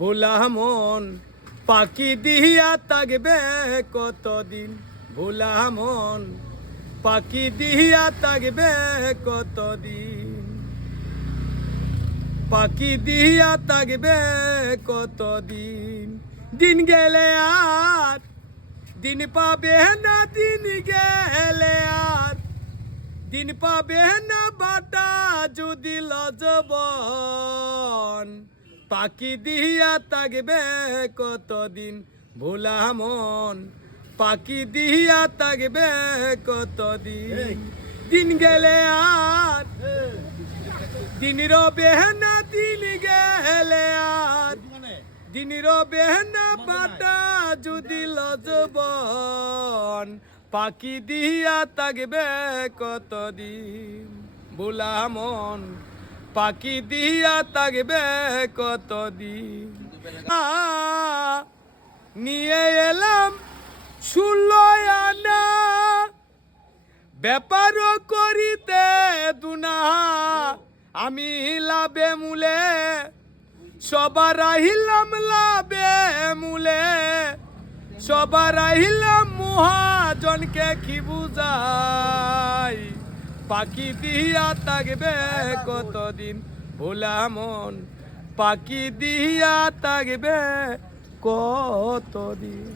ভোলা মন পাখি দিয়া থাকবে কতদিন, ভোলা মন পাখি দিয়া থাকবে কতদিন, পাখি দিয়া থাকবে কতদিন। দিন গেলে আর দিন পাবে না, দিন গেলে আর দিন পাবে না বাটা যদি লজবন, পাখি দিয়া থাকবে কতদিন, ভোলা মন পাখি দিয়া থাকবে কতদিন। দিন গেলে আর দিন রবে না, দিন গেলে আর দিন রবে না বাটা যদি লজবন, পাখি দিয়া থাকবে কতদিন, ভোলা মন পাখি দিয়া থাকবে কতদিন। নিয়ে এলাম 16 আনা, ব্যাপার করিতে দুনা, আমি লাভে মূলে সবার আহিলাম, লাভে মূলে সবার আহিলাম, মহাজনকে কি বুঝাই, পাখি দিয়া থাকবে কতদিন, ভোলা মন পাখি দিয়া থাকবে কতদিন।